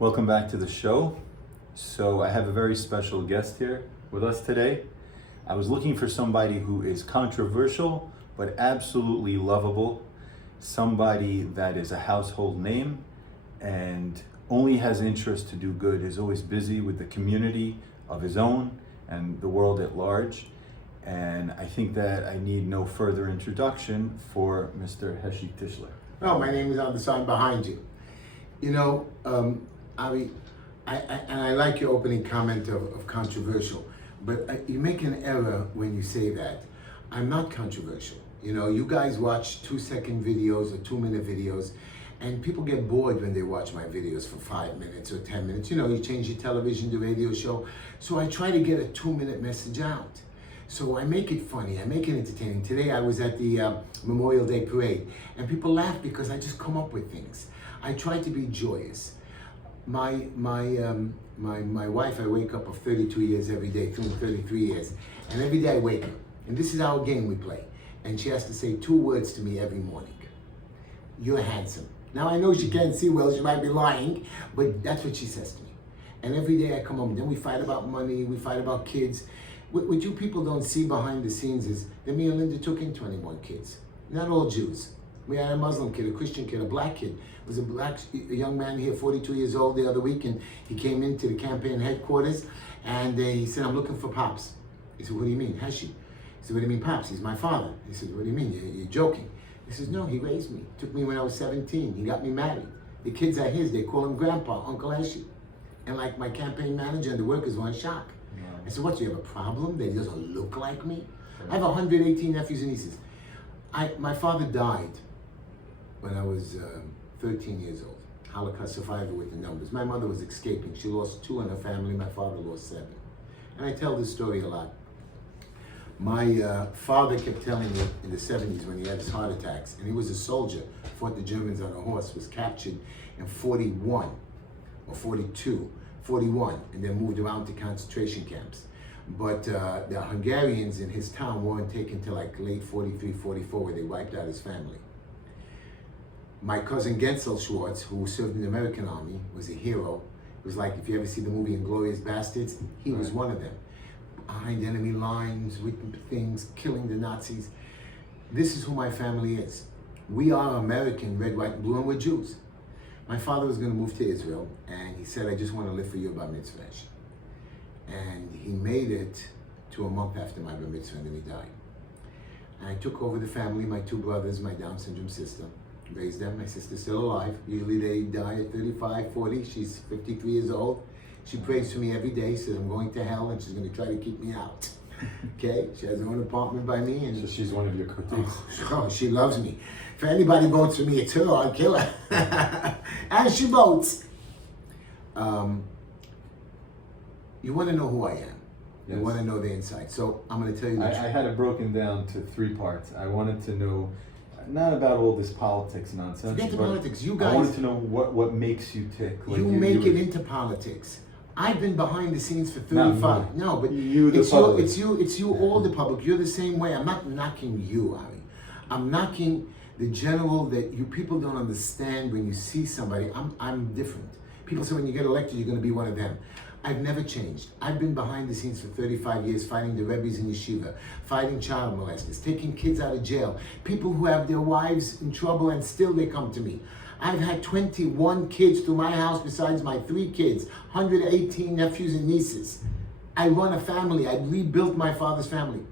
Welcome back to the show. So I have a very special guest here with us today. I was looking for somebody who is controversial, but absolutely lovable. Somebody that is a household name and only has interest to do good, is always busy with the community of his own and the world at large. And I think that I need no further introduction for Mr. Heshy Tischler. Oh, my name is on the sign behind you. You know, Ari, I like your opening comment of controversial, but you make an error when you say that. I'm not controversial. You know, you guys watch 2-second videos or 2-minute videos, and people get bored when they watch my videos for 5 minutes or 10 minutes. You know, you change your television to radio show. So I try to get a 2-minute message out. So I make it funny, I make it entertaining. Today I was at the Memorial Day parade, and people laugh because I just come up with things. I try to be joyous. My wife, I wake up of 32 years every day, 33 years, and every day I wake up, and this is our game we play, and she has to say 2 words to me every morning. You're handsome. Now I know she can't see well, she might be lying, but that's what she says to me. And every day I come home, then we fight about money, we fight about kids. What you people don't see behind the scenes is that me and Linda took in 21 kids. Not all Jews. We had a Muslim kid, a Christian kid, a black kid. There was a young man here, 42 years old, the other week, and he came into the campaign headquarters, and he said, I'm looking for Pops. He said, what do you mean, Heshy? He said, what do you mean, Pops? He's my father. He said, what do you mean, you're joking? He says, no, he raised me. Took me when I was 17. He got me married. The kids are his. They call him Grandpa, Uncle Heshy. And like my campaign manager and the workers were in shock. I said, what, do you have a problem that he doesn't look like me? I have 118 nephews and nieces. My father died when I was 13 years old. Holocaust survivor with the numbers. My mother was escaping. She lost 2 in her family. My father lost 7. And I tell this story a lot. My father kept telling me in the 70s when he had his heart attacks, and he was a soldier, fought the Germans on a horse, was captured in 41 or 42. 41, and then moved around to concentration camps. But the Hungarians in his town weren't taken till like late 43, 44, where they wiped out his family. My cousin Gensel Schwartz, who served in the American Army, was a hero. It was like, if you ever see the movie Inglourious Bastards, he was one of them. Behind enemy lines, with things, killing the Nazis. This is who my family is. We are American, red, white, and blue, and we're Jews. My father was going to move to Israel, and he said, I just want to live for you bar mitzvah. And he made it to a month after my bar mitzvah, and then he died. And I took over the family, my 2 brothers, my Down syndrome sister, raised them. My sister's still alive. Usually they die at 35, 40. She's 53 years old. She prays for me every day, says I'm going to hell, and she's going to try to keep me out. Okay? She has her own apartment by me. And So she's one of your critiques. Oh, she loves me. If anybody votes for me, it's her. I'll kill her. And she votes. You want to know who I am. Yes. You want to know the inside. So I'm going to tell you the truth. I had it broken down to 3 parts. I wanted to know, not about all this politics nonsense, Forget the but politics. You I guys, wanted to know what makes you tick. Like you make it into politics. I've been behind the scenes for 35. Not me. No, but You, the public. it's you, all the public. You're the same way. I'm not knocking you, Ari. I'm knocking the general that you people don't understand when you see somebody. I'm different. People say when you get elected, you're going to be one of them. I've never changed. I've been behind the scenes for 35 years, fighting the rebbes in yeshiva, fighting child molesters, taking kids out of jail, people who have their wives in trouble and still they come to me. I've had 21 kids through my house besides my 3 kids, 118 nephews and nieces. I run a family. I rebuilt my father's family.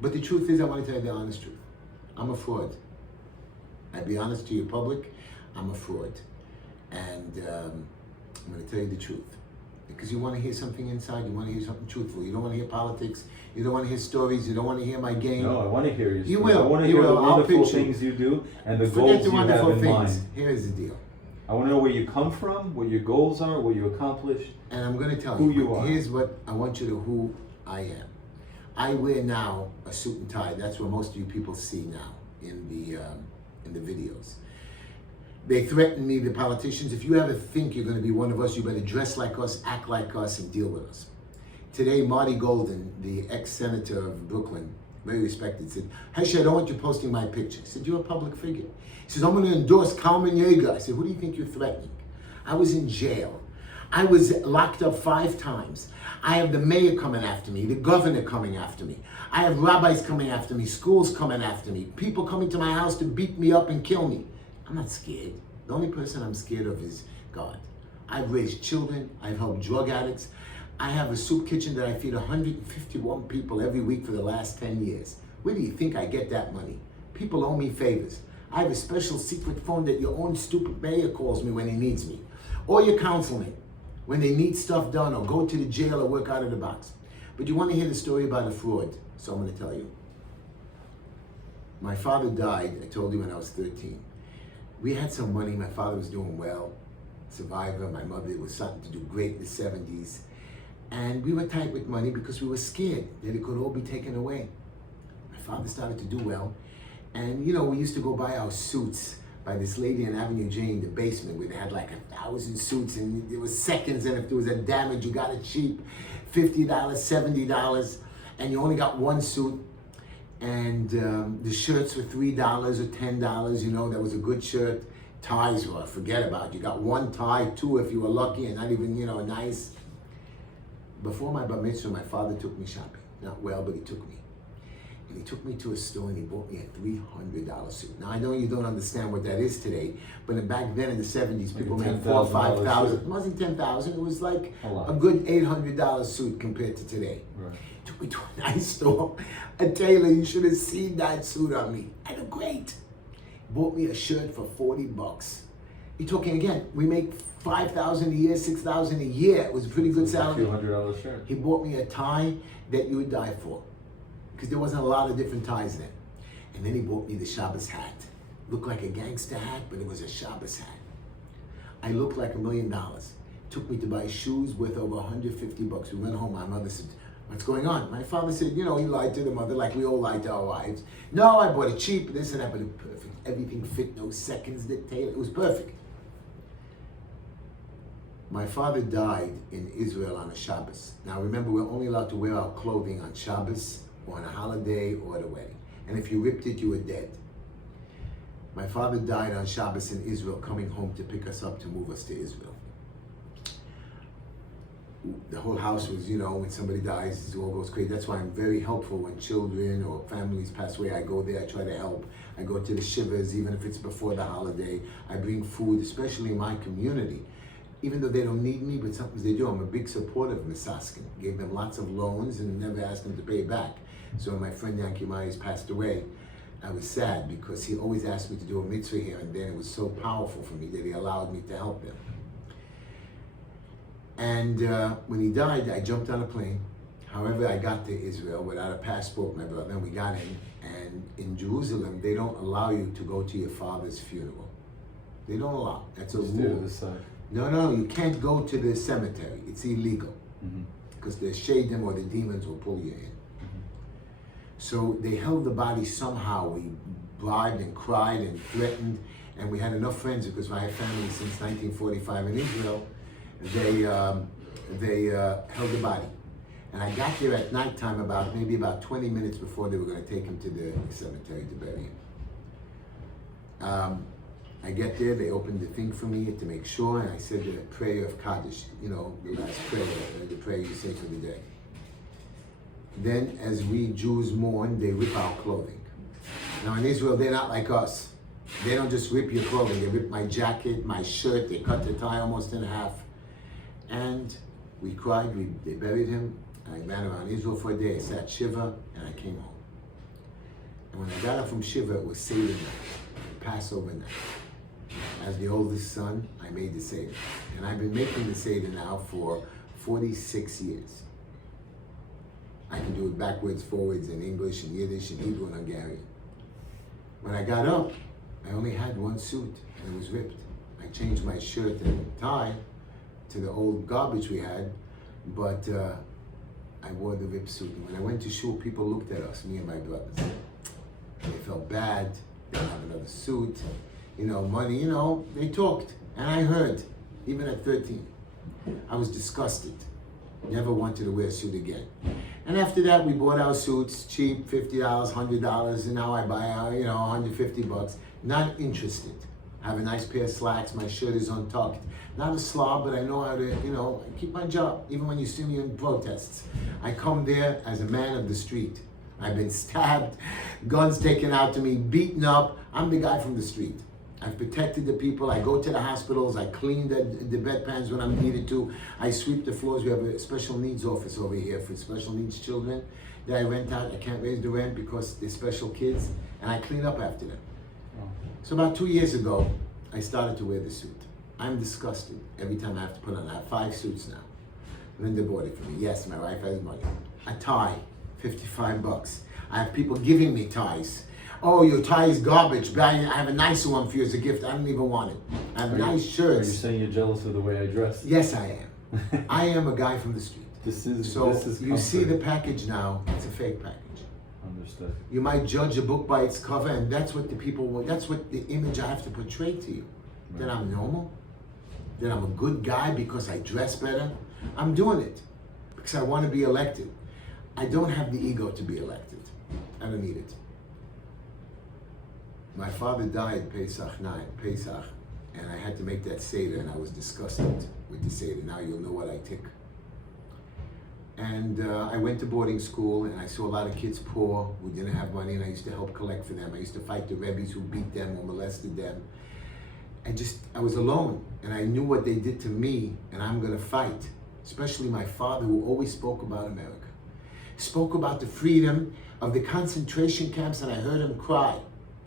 But the truth is, I want to tell you the honest truth. I'm a fraud. I'd be honest to your public, I'm a fraud. And I'm going to tell you the truth. Because you want to hear something inside, you want to hear something truthful. You don't want to hear politics, you don't want to hear stories, you don't want to hear my game. No, I want to hear your story. You will. I want to You hear the will. I'll wonderful pitch you. things you do and the Forget goals the you have wonderful in things. mind. Here's the deal. I want to know where you come from, what your goals are, what you accomplished. And I'm going to tell Who you. you are. Here's what I want you to who I am. I wear now a suit and tie. That's what most of you people see now in the videos. They threaten me, the politicians. If you ever think you're going to be one of us, you better dress like us, act like us, and deal with us. Today, Marty Golden, the ex-senator of Brooklyn, very respected, said, Heshy, I don't want you posting my picture. I said, you're a public figure. He says, I'm going to endorse Kalman Yeager. I said, who do you think you're threatening? I was in jail. I was locked up 5 times. I have the mayor coming after me, the governor coming after me. I have rabbis coming after me, schools coming after me, people coming to my house to beat me up and kill me. I'm not scared. The only person I'm scared of is God. I've raised children. I've helped drug addicts. I have a soup kitchen that I feed 151 people every week for the last 10 years. Where do you think I get that money? People owe me favors. I have a special secret phone that your own stupid mayor calls me when he needs me. Or your councilman, when they need stuff done or go to the jail or work out of the box. But you want to hear the story about a fraud, so I'm going to tell you. My father died, I told you, when I was 13. We had some money. My father was doing well, survivor. My mother was starting to do great in the 70s. And we were tight with money because we were scared that it could all be taken away. My father started to do well. And you know, we used to go buy our suits by this lady on Avenue J in the basement where they had like 1,000 suits and it was seconds, and if there was a damage, you got it cheap, $50, $70, and you only got one suit. And the shirts were $3 or $10, you know, that was a good shirt. Ties were, forget about it. You got one tie, 2 if you were lucky, and not even, you know, nice. Before my bar mitzvah, my father took me shopping. Not well, but he took me. And he took me to a store and he bought me a $300 suit. Now I know you don't understand what that is today, but back then in the 70s, people made $4,000 or $5,000. It wasn't $10,000, it was like a good $800 suit compared to today. Right. He took me to a nice store. A tailor, you should have seen that suit on me. I look great. Bought me a shirt for $40. You're talking again, we make $5,000 a year, $6,000 a year. It was a pretty good salary. $200 shirt. He bought me a tie that you would die for, because there wasn't a lot of different ties then. And then he bought me the Shabbos hat. Looked like a gangster hat, but it was a Shabbos hat. I looked like $1 million. Took me to buy shoes worth over $150. We went home, my mother said, "What's going on?" My father said, you know, he lied to the mother like we all lied to our wives. No, I bought it cheap, this and that, but it was perfect. Everything fit, no seconds, the tailor, it was perfect. My father died in Israel on a Shabbos. Now remember, we're only allowed to wear our clothing on Shabbos or on a holiday or at a wedding. And if you ripped it, you were dead. My father died on Shabbos in Israel, coming home to pick us up to move us to Israel. The whole house was, you know, when somebody dies, it all goes crazy. That's why I'm very helpful when children or families pass away. I go there, I try to help. I go to the shivas, even if it's before the holiday. I bring food, especially in my community. Even though they don't need me, but sometimes they do. I'm a big supporter of Misaskin. Gave them lots of loans and never asked them to pay back. So when my friend Yankee Myers passed away, I was sad because he always asked me to do a mitzvah here, and then it was so powerful for me that he allowed me to help them. And when he died, I jumped on a plane. However, I got to Israel without a passport, my brother, and we got in. And in Jerusalem, they don't allow you to go to your father's funeral. They don't allow. That's a rule. No, you can't go to the cemetery. It's illegal. Because the shaidim or the demons will pull you in. So they held the body somehow. We bribed and cried and threatened, and we had enough friends because I had family since 1945 in Israel. They held the body. And I got there at nighttime maybe about 20 minutes before they were going to take him to the cemetery to bury him. I get there, they opened the thing for me to make sure, and I said the prayer of Kaddish, you know, the last prayer, the prayer you say for the day. Then, as we Jews mourn, they rip our clothing. Now in Israel, they're not like us. They don't just rip your clothing, they rip my jacket, my shirt, they cut the tie almost in half. And we cried, they buried him. I ran around Israel for a day, I sat Shiva, and I came home. And when I got up from Shiva, it was Seder night, Passover night. As the oldest son, I made the Seder. And I've been making the Seder now for 46 years. I can do it backwards, forwards, in English, in Yiddish, in Hebrew, and Hungarian. When I got up, I only had one suit, and it was ripped. I changed my shirt and tie to the old garbage we had, but I wore the ripped suit. And when I went to shul, people looked at us, me and my brothers. They felt bad, they didn't have another suit, you know, money, you know, they talked. And I heard, even at 13, I was disgusted. Never wanted to wear a suit again. And after that, we bought our suits, cheap, $50, $100, and now I buy, you know, $150. Not interested. I have a nice pair of slacks, my shirt is untucked. Not a slob, but I know how to, keep my job, even when you see me in protests. I come there as a man of the street. I've been stabbed, guns taken out to me, beaten up. I'm the guy from the street. I've protected the people. I go to the hospitals. I clean the bedpans when I'm needed to. I sweep the floors. We have a special needs office over here for special needs children that I rent out. I can't raise the rent because they're special kids, and I clean up after them. So about 2 years ago, I started to wear the suit. I'm disgusted every time I have to put on. I have 5 suits now. Linda bought it for me. Yes, my wife has money. A tie, $55. I have people giving me ties. Oh, your tie is garbage, but I have a nicer one for you as a gift. I don't even want it. I have nice shirts. Are you saying you're jealous of the way I dress? Yes, I am. I am a guy from the street. This is you see the package now, it's a fake package. Understood. You might judge a book by its cover, and that's what the people want. That's what the image I have to portray to you. Right. That I'm normal, that I'm a good guy because I dress better. I'm doing it because I want to be elected. I don't have the ego to be elected. I don't need it. My father died Pesach night, and I had to make that Seder, and I was disgusted with the Seder. Now you'll know what I think. And I went to boarding school, and I saw a lot of kids poor who didn't have money, and I used to help collect for them. I used to fight the Rebbe's who beat them or molested them. I was alone, and I knew what they did to me, and I'm gonna fight. Especially my father, who always spoke about America. Spoke about the freedom of the concentration camps, and I heard him cry.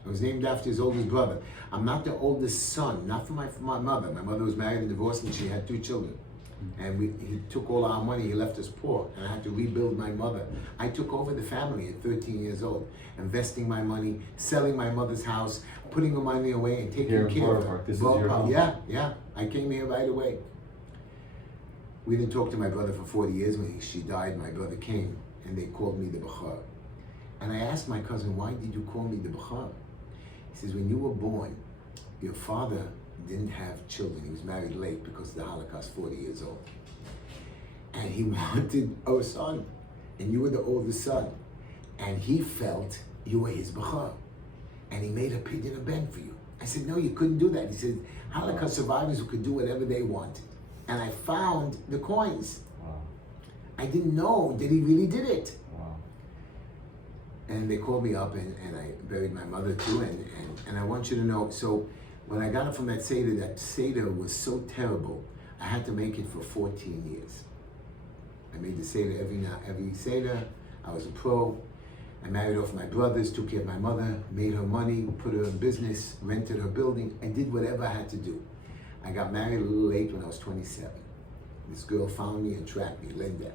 I was named after his oldest brother. I'm not the oldest son, not for my mother. My mother was married and divorced, and she had 2 children. And he took all our money, he left us poor, and I had to rebuild my mother. I took over the family at 13 years old, investing my money, selling my mother's house, putting the money away and taking care of her. This is your home? Yeah. I came here right away. We didn't talk to my brother for 40 years. When she died, my brother came, and they called me the Bachar. And I asked my cousin, why did you call me the Bachar? He says, when you were born, your father didn't have children. He was married late because of the Holocaust, 40 years old. And he wanted a son. And you were the oldest son. And he felt you were his Bachar. And he made a pidyon a ben for you. I said, no, you couldn't do that. He said, Holocaust survivors who could do whatever they wanted. And I found the coins. Wow. I didn't know that he really did it. Wow. And they called me up, and I buried my mother too. And I want you to know, so when I got up from that Seder was so terrible, I had to make it for 14 years. I made the Seder every Seder. I was a pro. I married off my brothers, took care of my mother, made her money, put her in business, rented her building, and did whatever I had to do. I got married a little late when I was 27. This girl found me and trapped me, Linda.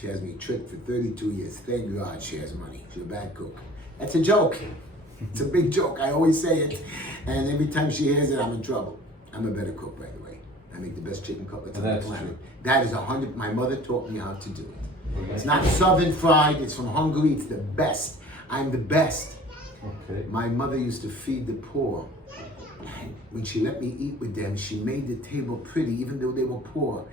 She has me tricked for 32 years. Thank God she has money. She's a bad cook. That's a joke. It's a big joke. I always say it. And every time she hears it, I'm in trouble. I'm a better cook, by the way. I make the best chicken cutlets on the planet. True. That is 100. My mother taught me how to do it. Okay. It's not Southern fried. It's from Hungary. It's the best. I'm the best. Okay. My mother used to feed the poor. And when she let me eat with them, she made the table pretty, even though they were poor.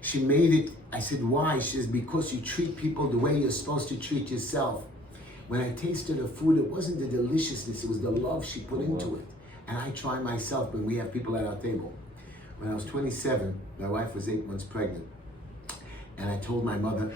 She made it, I said, why? She says, because you treat people the way you're supposed to treat yourself. When I tasted her food, it wasn't the deliciousness, it was the love she put into it. And I try myself when we have people at our table. When I was 27, my wife was 8 months pregnant. And I told my mother,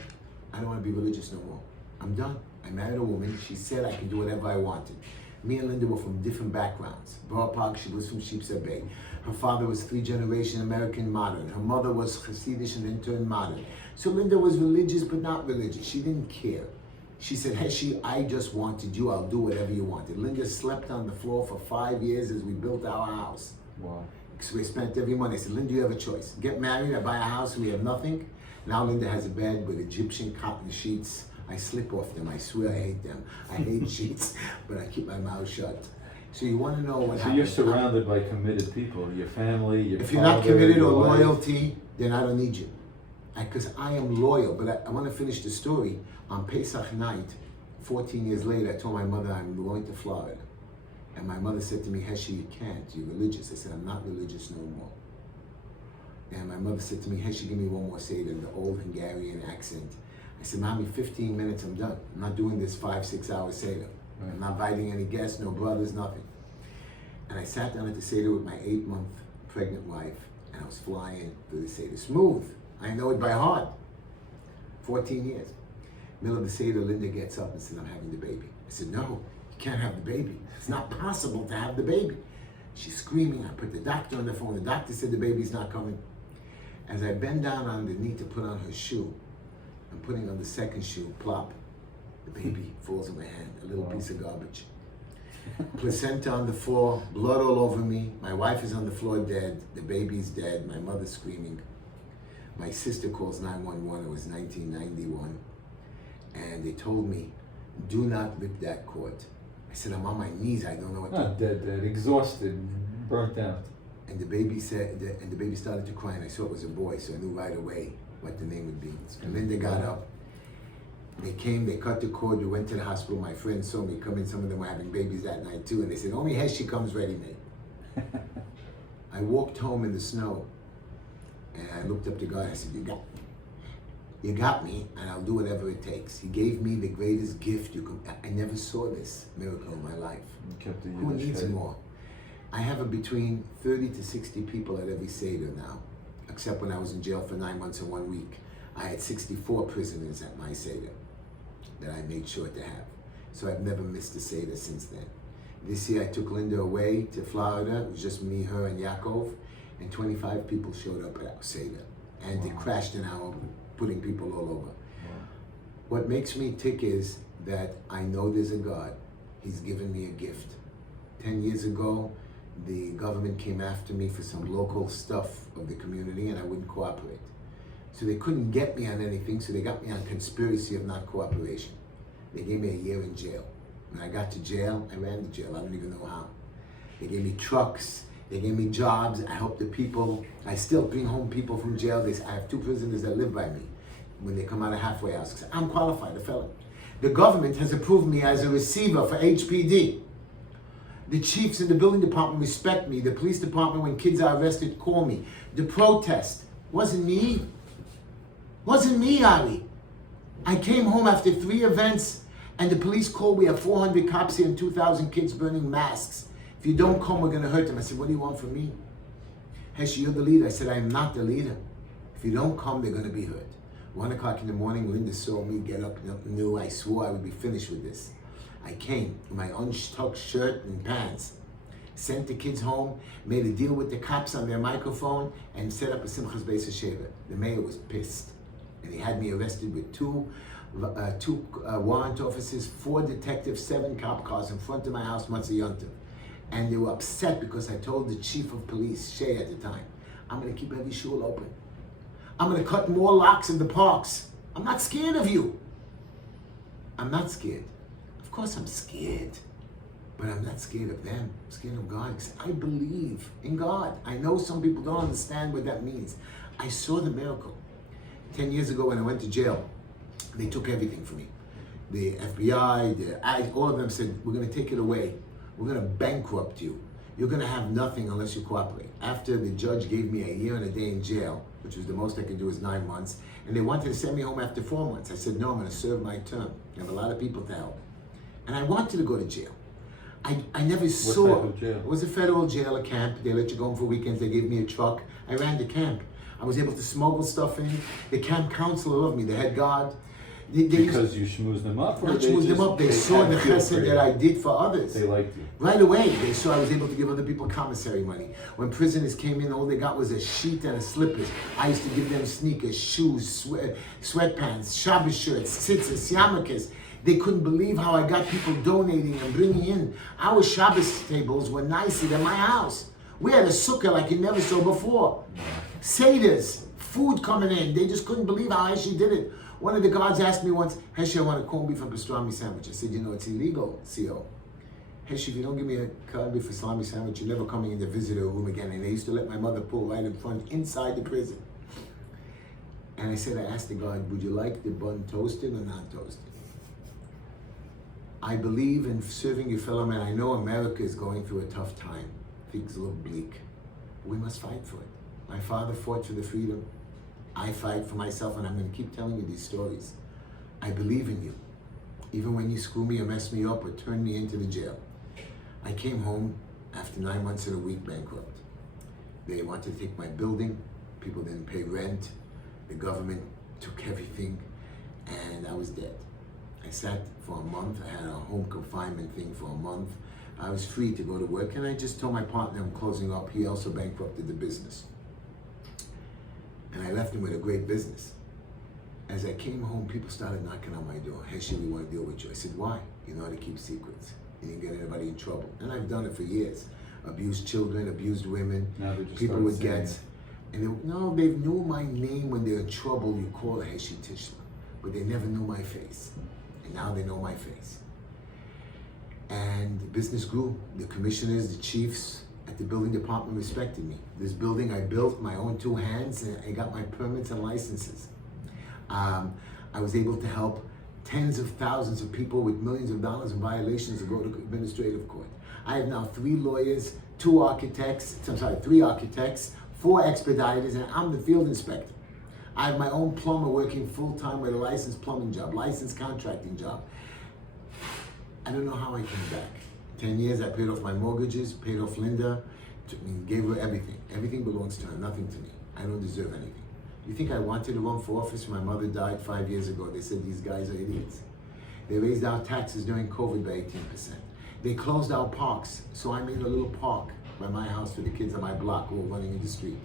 I don't want to be religious no more. I'm done. I married a woman. She said I can do whatever I wanted. Me and Linda were from different backgrounds. Borough Park, she was from Sheepshead Bay. Her father was 3-generation American modern. Her mother was Hasidish and then turned modern. So Linda was religious, but not religious. She didn't care. She said, Heshy, I just wanted you. I'll do whatever you wanted. Linda slept on the floor for 5 years as we built our house. Wow. Because we spent every month. I said, Linda, you have a choice. Get married, I buy a house, we have nothing. Now Linda has a bed with Egyptian cotton sheets. I slip off them. I swear I hate them. I hate sheets, but I keep my mouth shut. So you want to know what happens? So you're surrounded by committed people, your family, your If you're not committed or loyalty, then I don't need you. Because I am loyal, but I want to finish the story. On Pesach night, 14 years later, I told my mother I'm going to Florida. And my mother said to me, Heshy, you can't. You're religious. I said, I'm not religious no more. And my mother said to me, Heshy, give me one more Seder in the old Hungarian accent. I said, Mommy, 15 minutes, I'm done. I'm not doing this 5-6 hour Seder. I'm not inviting any guests, no brothers, nothing. And I sat down at the Seder with my 8-month pregnant wife, and I was flying through the Seder. Smooth. I know it by heart. 14 years. Middle of the Seder, Linda gets up and said, I'm having the baby. I said, no, you can't have the baby. It's not possible to have the baby. She's screaming. I put the doctor on the phone. The doctor said the baby's not coming. As I bend down on the knee to put on her shoe, I'm putting on the second shoe, plop. The baby falls in my hand, a little piece of garbage. Placenta on the floor, blood all over me. My wife is on the floor dead. The baby's dead. My mother's screaming. My sister calls 911. It was 1991. And they told me, do not rip that cord. I said, I'm on my knees. I don't know what to do. Dead, exhausted, burnt out. And the baby started to cry, and I saw it was a boy, so I knew right away what the name would be. And Linda got up. They came, they cut the cord, we went to the hospital. My friends saw me come in, some of them were having babies that night too, and they said, only Heshy comes ready-made. I walked home in the snow, and I looked up to God, I said, you got me, and I'll do whatever it takes. He gave me the greatest gift you could. I never saw this miracle in my life. Who needs more? I have between 30 to 60 people at every Seder now, except when I was in jail for 9 months and 1 week. I had 64 prisoners at my Seder that I made sure to have. So I've never missed a Seder since then. This year I took Linda away to Florida. It was just me, her, and Yaakov, and 25 people showed up at our Seder. And it crashed an hour, putting people all over. What makes me tick is that I know there's a God. He's given me a gift. 10 years ago, the government came after me for some local stuff of the community, and I wouldn't cooperate. So they couldn't get me on anything, so they got me on conspiracy of not cooperation. They gave me a year in jail. When I got to jail, I ran to jail. I don't even know how. They gave me trucks. They gave me jobs. I helped the people. I still bring home people from jail. I have 2 prisoners that live by me when they come out of halfway house. 'Cause I'm qualified, a felon. The government has approved me as a receiver for HPD. The chiefs in the building department respect me. The police department, when kids are arrested, call me. The protest wasn't me. Wasn't me, Ari. I came home after 3 events, and the police called. We have 400 cops here and 2,000 kids burning masks. If you don't come, we're going to hurt them. I said, what do you want from me? Heshy, you're the leader. I said, I am not the leader. If you don't come, they're going to be hurt. 1 o'clock in the morning, Linda saw me get up, knew I swore I would be finished with this. I came in my untucked shirt and pants, sent the kids home, made a deal with the cops on their microphone, and set up a Simchas Beis HaSheva. The mayor was pissed, and he had me arrested with 2 warrant officers, 4 detectives, 7 cop cars in front of my house, Matzah Yontiv. And they were upset because I told the chief of police, Shea at the time, I'm going to keep every shul open. I'm going to cut more locks in the parks. I'm not scared of you. I'm not scared. Of course I'm scared, but I'm not scared of them. I'm scared of God because I believe in God. I know some people don't understand what that means. I saw the miracle. 10 years ago when I went to jail, they took everything from me. The FBI, all of them said, we're going to take it away. We're going to bankrupt you. You're going to have nothing unless you cooperate. After the judge gave me a year and a day in jail, which was the most I could do is 9 months, and they wanted to send me home after 4 months. I said, no, I'm going to serve my term. I have a lot of people to help. And I wanted to go to jail. I never saw. What type of jail? It was a federal jail, a camp. They let you go home for weekends. They gave me a truck. I ran the camp. I was able to smuggle stuff in. The camp counselor loved me, the head guard. Because you schmoozed them up? Not schmoozed them up. They saw the chesed that I did for others. They liked you. Right away, they saw I was able to give other people commissary money. When prisoners came in, all they got was a sheet and a slippers. I used to give them sneakers, shoes, sweatpants, Shabbos shirts, tzitzis, yarmulkes. They couldn't believe how I got people donating and bringing in. Our Shabbos tables were nicer than my house. We had a sukkah like you never saw before. Seders, food coming in. They just couldn't believe how Heshy did it. One of the guards asked me once, Heshy, I want a corned beef and pastrami sandwich. I said, you know, it's illegal, CO. Heshy, if you don't give me a corned beef and salami sandwich, you're never coming in the visitor room again. And they used to let my mother pull right in front, inside the prison. And I said, I asked the guard, would you like the bun toasted or not toasted? I believe in serving your fellow man. I know America is going through a tough time. Things look bleak. We must fight for it. My father fought for the freedom. I fight for myself, and I'm going to keep telling you these stories. I believe in you. Even when you screw me or mess me up or turn me into the jail. I came home after 9 months and a week, bankrupt. They wanted to take my building. People didn't pay rent. The government took everything, and I was dead. I sat for a month. I had a home confinement thing for a month. I was free to go to work, and I just told my partner I'm closing up. He also bankrupted the business. And I left him with a great business. As I came home, people started knocking on my door. Heshy, we want to deal with you. I said, why? You know how to keep secrets. You didn't get anybody in trouble. And I've done it for years. Abused children, abused women, Now they just people started with saying gets. And they knew my name when they're in trouble. You call a Heshy Tischler. But they never knew my face. And now they know my face. And the business grew. The commissioners, the chiefs at the building department respected me. This building I built my own 2 hands, and I got my permits and licenses. I was able to help tens of thousands of people with millions of dollars in violations to go to administrative court. I have now 3 lawyers, 3 architects, 4 expediters, and I'm the field inspector. I have my own plumber working full-time with a licensed plumbing job, licensed contracting job. I don't know how I came back. 10 years, I paid off my mortgages, paid off Linda, gave her everything. Everything belongs to her, nothing to me. I don't deserve anything. You think I wanted to run for office? My mother died 5 years ago. They said these guys are idiots. They raised our taxes during COVID by 18%. They closed our parks, so I made a little park by my house for the kids on my block who were running in the street.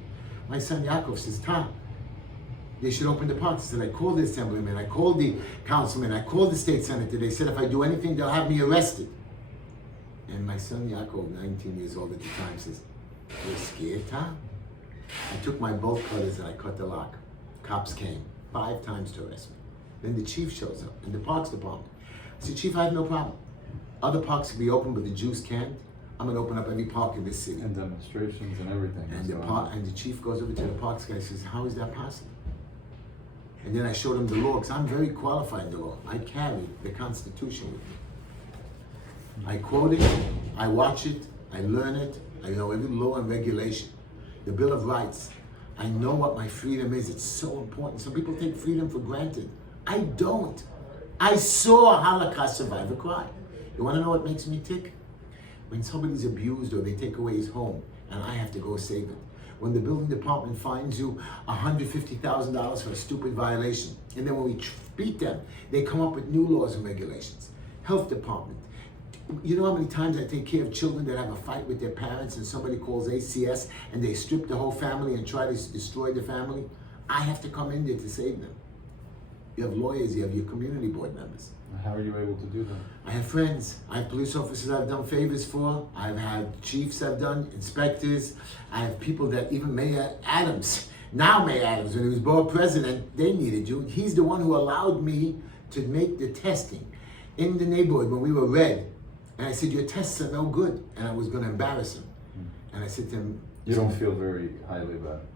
My son Yaakov says, Tom, they should open the parks. I said, I called the assemblyman, I called the councilman, I called the state senator. They said if I do anything, they'll have me arrested. And my son Yaakov, 19 years old at the time, says, you're scared, Tom? I took my bolt cutters and I cut the lock. Cops came 5 times to arrest me. Then the chief shows up in the parks department. I said, Chief, I have no problem. Other parks can be open, but the Jews can't. I'm gonna open up every park in this city. And demonstrations and everything. And the chief goes over to the parks guy and says, how is that possible? And then I showed him the law, because I'm very qualified in the law. I carry the Constitution with me. I quote it, I watch it, I learn it, I know every law and regulation. The Bill of Rights, I know what my freedom is. It's so important. Some people take freedom for granted. I don't. I saw a Holocaust survivor cry. You wanna know what makes me tick? When somebody's abused or they take away his home and I have to go save it. When the building department fines you $150,000 for a stupid violation, and then when we beat them, they come up with new laws and regulations. Health department. You know how many times I take care of children that have a fight with their parents and somebody calls ACS and they strip the whole family and try to destroy the family? I have to come in there to save them. You have lawyers, you have your community board members. How are you able to do that? I have friends. I have police officers I've done favors for. I've had chiefs I've done, inspectors. I have people that even Mayor Adams, now Mayor Adams, when he was board president, they needed you. He's the one who allowed me to make the testing in the neighborhood when we were red. And I said, your tests are no good. And I was going to embarrass him. And I said to him, You don't feel very highly about it.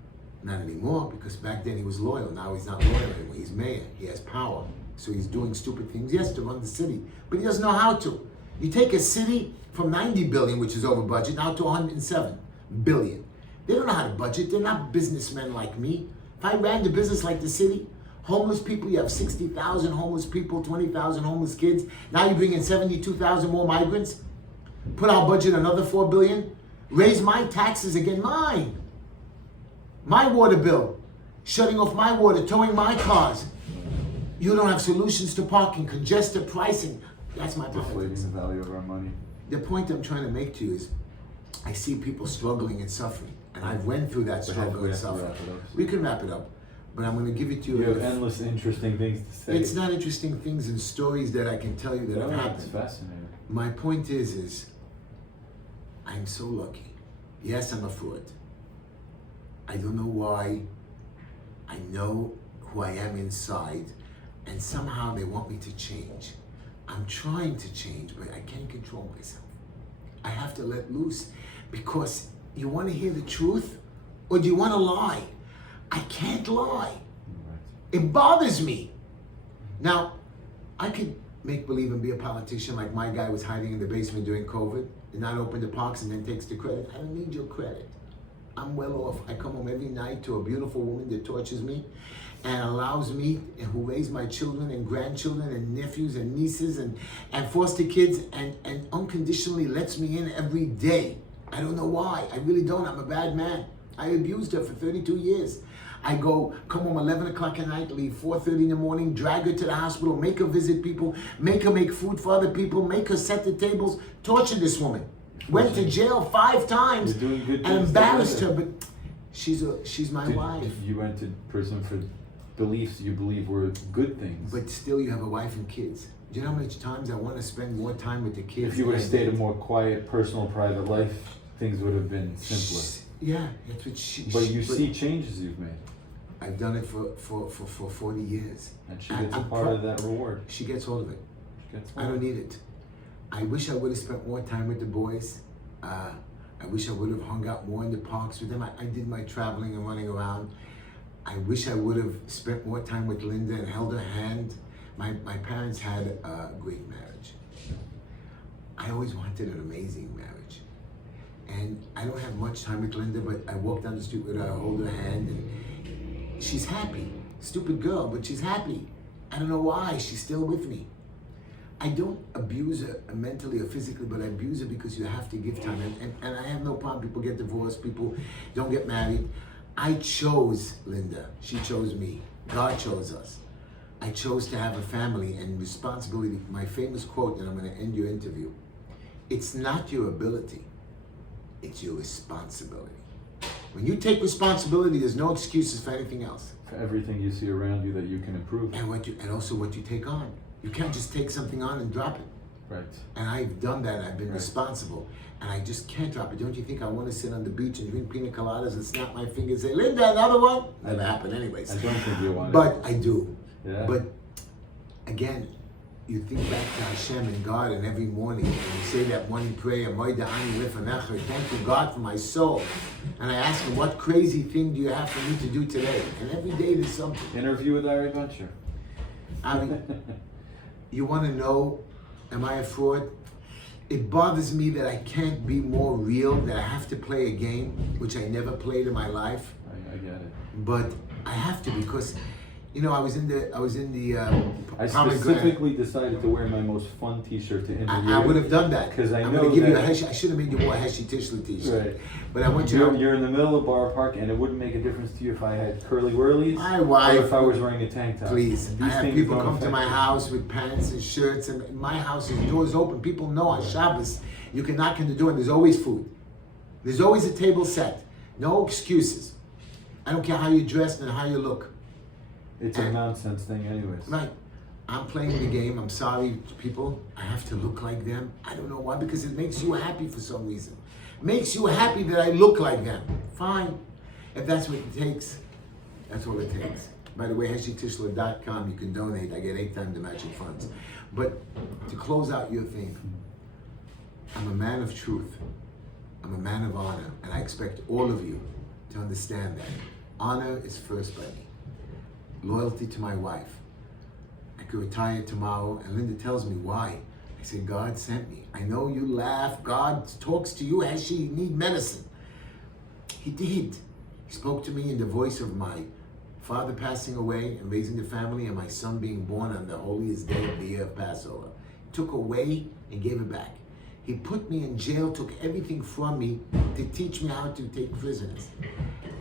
not anymore, because back then he was loyal. Now he's not loyal anymore. He's mayor. He has power. So he's doing stupid things, yes, to run the city. But he doesn't know how to. You take a city from 90 billion, which is over budget, now to 107 billion. They don't know how to budget. They're not businessmen like me. If I ran the business like the city, homeless people, you have 60,000 homeless people, 20,000 homeless kids. Now you bring in 72,000 more migrants. Put our budget another 4 billion. Raise my taxes again, mine. My water bill, shutting off my water, towing my cars. You don't have solutions to parking, congested pricing. That's my Deflating politics. the value of our money. The point I'm trying to make to you is, I see people struggling and suffering, and I've went through that struggle and suffering. We can wrap it up, but I'm going to give it to you. You have endless interesting things to say. It's not interesting things and stories that I can tell you that have It's happened. fascinating. My point is I'm so lucky. Yes, I'm a fraud. I don't know why. I know who I am inside, and somehow they want me to change. I'm trying to change, but I can't control myself. I have to let loose, because you want to hear the truth, or do you want to lie? I can't lie. It bothers me. Now, I could make believe and be a politician like my guy was hiding in the basement during COVID and not open the parks and then takes the credit. I don't need your credit. I'm well off. I come home every night to a beautiful woman that tortures me and allows me, and who raised my children and grandchildren and nephews and nieces and foster kids and unconditionally lets me in every day. I don't know why. I really don't. I'm a bad man. I abused her for 32 years. I go, come home 11 o'clock at night, leave 4:30 in the morning, drag her to the hospital, make her visit people, make her make food for other people, make her set the tables, torture this woman. Went to jail 5 times You're doing good and things embarrassed her, together. but she's my wife. You went to prison for beliefs you believe were good things. But still you have a wife and kids. Do you know how many times I want to spend more time with the kids? If you would have than I stayed a did? more quiet, personal, private life, things would have been simpler. Yeah, that's what she. But you see changes you've made, I've done it for 40 years. and she gets a I'm part of that reward. She gets all of it. She gets I don't need it. I wish I would have spent more time with the boys. I wish I would have hung out more in the parks with them. I did my traveling and running around. I wish I would have spent more time with Linda and held her hand. My parents had a great marriage. I always wanted an amazing marriage. And I don't have much time with Linda, but I walk down the street with her, I hold her hand, and she's happy. Stupid girl, but she's happy. I don't know why, she's still with me. I don't abuse her mentally or physically, but I abuse her because you have to give time. And I have no problem. People get divorced, people don't get married. I chose Linda. She chose me. God chose us. I chose to have a family and responsibility. My famous quote, and I'm going to end your interview. It's not your ability. It's your responsibility. When you take responsibility, there's no excuses for anything else. For everything you see around you that you can improve. And also what you take on. You can't just take something on and drop it. Right. And I've done that. I've been Right. responsible. And I just can't drop it. Don't you think I want to sit on the beach and drink pina coladas and snap my fingers and say, Linda, another one? Never happened anyways. I don't think you want But it. I do. Yeah. But again, you think back to Hashem and God, and every morning and you say that morning prayer, Moida Ani Lefanecha, thank you God for my soul. And I ask him, what crazy thing do you have for me to do today? And every day there's something. Interview with Ari Buncher. I mean, you want to know, am I a fraud? It bothers me that I can't be more real, that I have to play a game, which I never played in my life. I get it. But I have to because, you know, I was in the I pomegranate. specifically decided to wear my most fun T-shirt to interview. I would have done that. 'Cause I'm going to give you a that- Heshy. I should have made you more Heshy Tischler t-shirt. Right. But I want you to. You're in the middle of Bar Park, and it wouldn't make a difference to you if I had curly whirlies My or wife. if I was wearing a tank top. Please, These I have things people don't come to affect my me. house with pants and shirts, and my house is doors open. People know on Shabbos, you can knock on the door and there's always food. There's always a table set. No excuses. I don't care how you dress and how you look. It's a nonsense thing, anyways. Right. I'm playing the game. I'm sorry, people. I have to look like them. I don't know why, because it makes you happy for some reason. Makes you happy that I look like them. Fine. If that's what it takes, that's all it takes. By the way, HeshyTischler.com, you can donate. I get 8 times the matching funds. But to close out your thing, I'm a man of truth. I'm a man of honor. And I expect all of you to understand that. Honor is first by me. Loyalty to my wife. I could retire tomorrow, and Linda tells me why. I say, God sent me. I know you laugh. God talks to you, Heshy, you need medicine. He did. He spoke to me in the voice of my father passing away and raising the family, and my son being born on the holiest day of the year of Passover. He took away and gave it back. He put me in jail, took everything from me to teach me how to take prisoners.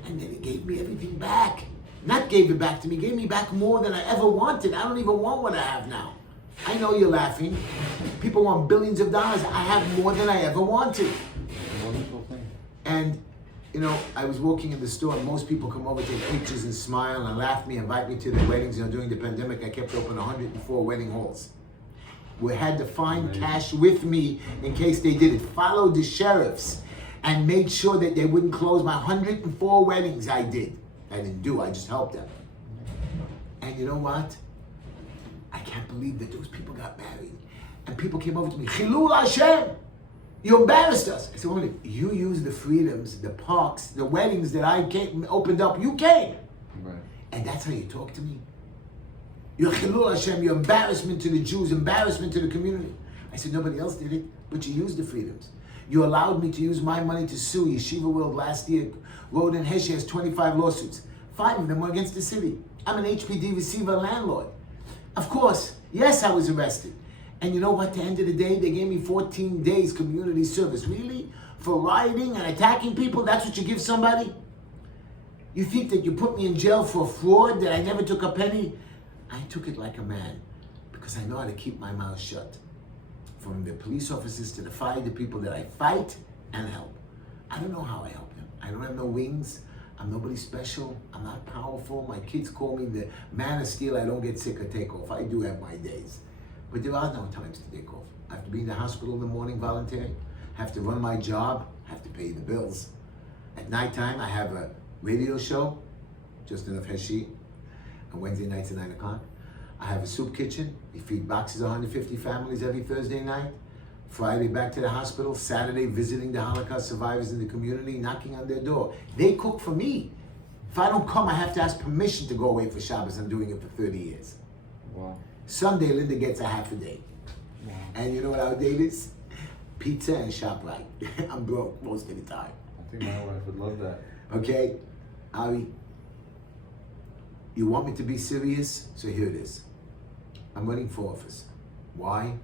And then he gave me everything back. Not gave it back to me, gave me back more than I ever wanted. I don't even want what I have now. I know you're laughing. People want billions of dollars. I have more than I ever wanted. A wonderful thing. And, you know, I was walking in the store and most people come over, take pictures and smile and laugh at me, invite me to their weddings. You know, during the pandemic, I kept open 104 wedding halls. We had to find Amazing. cash with me in case they did it. Followed the sheriffs and made sure that they wouldn't close my 104 weddings I did. I didn't do, I just helped them. And you know what? I can't believe that those people got married. And people came over to me, Chilul Hashem, you embarrassed us. I said, wait a minute, you used the freedoms, the parks, the weddings that I opened up, you came. Right. And that's how you talk to me? You're Chilul Hashem, you're embarrassment to the Jews, embarrassment to the community. I said, nobody else did it, but you used the freedoms. You allowed me to use my money to sue Yeshiva World last year. Road and Heshy has 25 lawsuits. 5 of them were against the city. I'm an HPD receiver landlord. Of course, yes, I was arrested. And you know what, at the end of the day, they gave me 14 days community service. Really? for rioting and attacking people? That's what you give somebody? You think that you put me in jail for fraud, that I never took a penny? I took it like a man, because I know how to keep my mouth shut. From the police officers to the fire, the people that I fight and help. I don't know how I help them. I don't have no wings. I'm nobody special. I'm not powerful. My kids call me the man of steel. I don't get sick or take off. I do have my days. But there are no times to take off. I have to be in the hospital in the morning volunteering. Have to run my job. Have to pay the bills. At nighttime, I have a radio show, Just Enough Heshy, on Wednesday nights at 9 o'clock. I have a soup kitchen. We feed boxes of 150 families every Thursday night. Friday, back to the hospital. Saturday, visiting the Holocaust survivors in the community, knocking on their door. They cook for me. If I don't come, I have to ask permission to go away for Shabbos. I'm doing it for 30 years. Wow. Sunday, Linda gets a half a day. Wow. And you know what our date is? Pizza and ShopRite. I'm broke most of the time. I think my wife would love that. Okay? Ari, you want me to be serious? So here it is. I'm running for office. Why?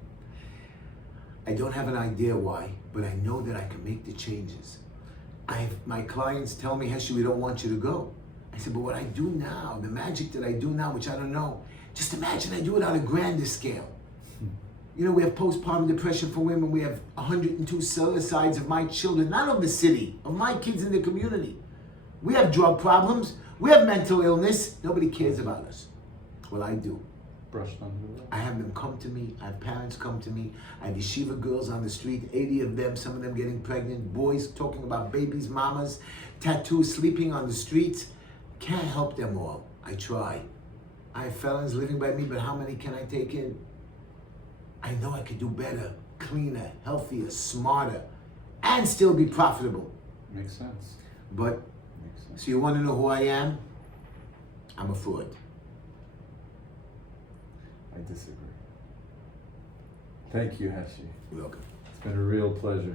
I don't have an idea why, but I know that I can make the changes. My clients tell me, Heshy, we don't want you to go. I said, but what I do now, the magic that I do now, which I don't know, just imagine I do it on a grander scale. You know, we have postpartum depression for women. We have 102 suicides of my children, not of the city, of my kids in the community. We have drug problems. We have mental illness. Nobody cares about us. Well, I do. Brushed under that. I have them come to me. I have parents come to me. I have yeshiva girls on the street, 80 of them, some of them getting pregnant, boys talking about babies, mamas, tattoos, sleeping on the streets. Can't help them all. I try. I have felons living by me, but how many can I take in? I know I could do better, cleaner, healthier, smarter, and still be profitable. Makes sense. But, Makes sense. so you want to know who I am? I'm a fraud. I disagree. Thank you, Heshy. You're welcome. It's been a real pleasure.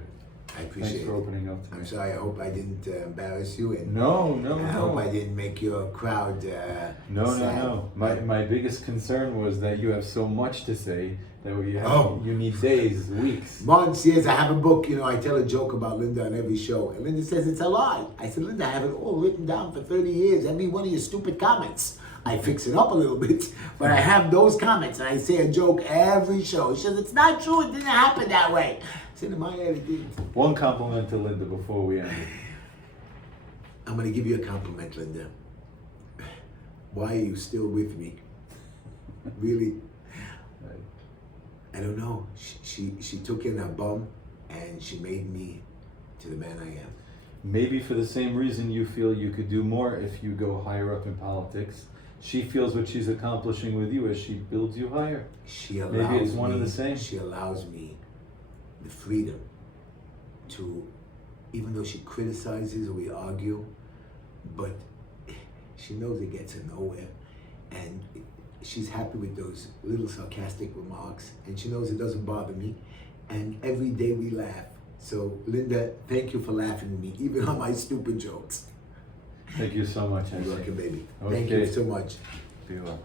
I appreciate Thanks for it. opening up to me. I'm sorry, I hope I didn't embarrass you. And No, I hope I didn't make your crowd sad. My biggest concern was that you have so much to say that you need days, weeks. Months, years. I have a book, you know, I tell a joke about Linda on every show. And Linda says it's a lie. I said, Linda, I have it all written down for 30 years. Every one of your stupid comments. I fix it up a little bit, but I have those comments and I say a joke every show. She says, it's not true, it didn't happen that way. I said, in my head, it did. One compliment to Linda before we end it. I'm going to give you a compliment, Linda. Why are you still with me? Really? I don't know. She took in a bum and she made me to the man I am. Maybe for the same reason you feel you could do more if you go higher up in politics. She feels what she's accomplishing with you as she builds you higher. Maybe it's one and the same. She allows me the freedom to, even though she criticizes or we argue, but she knows it gets her nowhere. And she's happy with those little sarcastic remarks. And she knows it doesn't bother me. And every day we laugh. So, Linda, thank you for laughing at me, even on my stupid jokes. Thank you so much, Heshy. You're welcome, baby. Okay. Thank you so much. Be well.